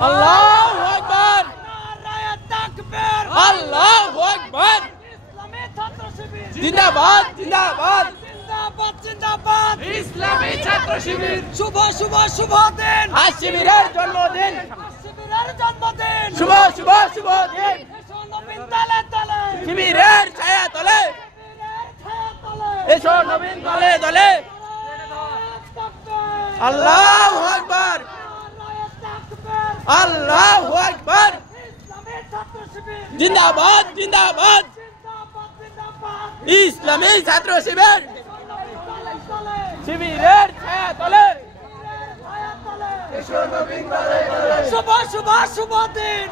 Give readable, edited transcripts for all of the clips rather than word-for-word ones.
আল্লাহু আকবার আল্লাহু আকবার জিন্দাবাদ জিন্দাবাদ জিন্দাবাদ জিন্দাবাদ ইসলামী ছাত্র শিবির শুভ শুভ শুভ দিন আজ শিবিরের জন্মদিন শুভ শুভ শুভ দিন শিবিরের ছায়া তলে এসো নবীন দলে দলে আল্লাহু আকবার আল্লাহু আকবার জিন্দাবাদ জিন্দাবাদ ইসলামী ছাত্র শিবির শিবিরের ছায়া তলে শুভ শুভ শুভ দিন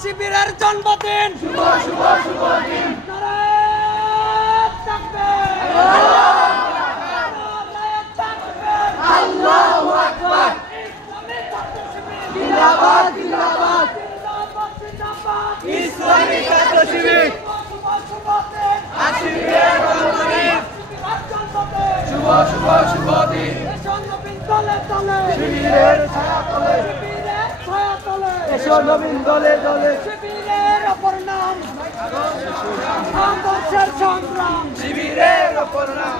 শিবিরের জন্মদিন শুভ শুভ শুভ দিন আল্লাহু আকবার জিন্দাবাদ জিন্দাবাদ ইসলামী ছাত্র শিবির শিবিরের জন্মদিন শুভ শুভ শুভ দিন শিবিরের ছায়া তলে এসো নবীন দলে দলে শিবিরের অপর নাম সংগ্রাম শিবিরের অপর নাম